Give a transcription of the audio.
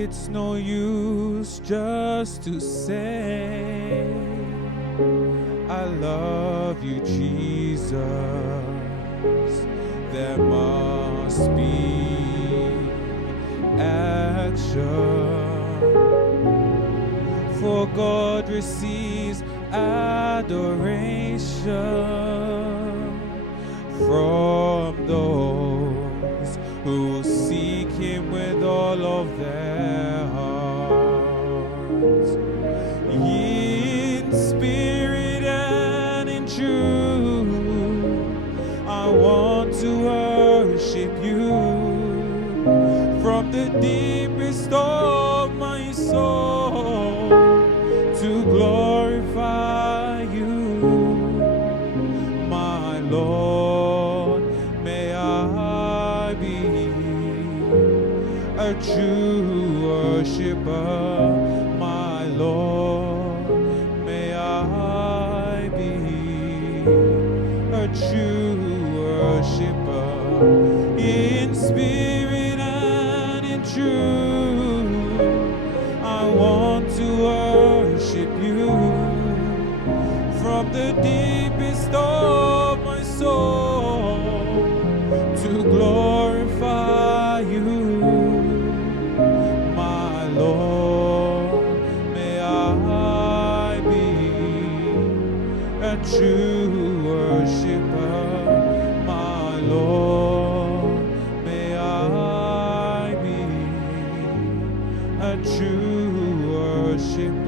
It's no use just to say I love you, Jesus. There must be action, for God receives adoration from those who seek Him with all of their hearts, in spirit and in truth. I want to worship you from the deepest of my soul, to glorify you, my Lord. May I be a true worshiper, my Lord. May I be a true worshiper, in spirit and in truth. I want to worship you from the deepest of my soul, to glorify you, my Lord. May I be a true worshiper, my Lord. May I be a true worshiper.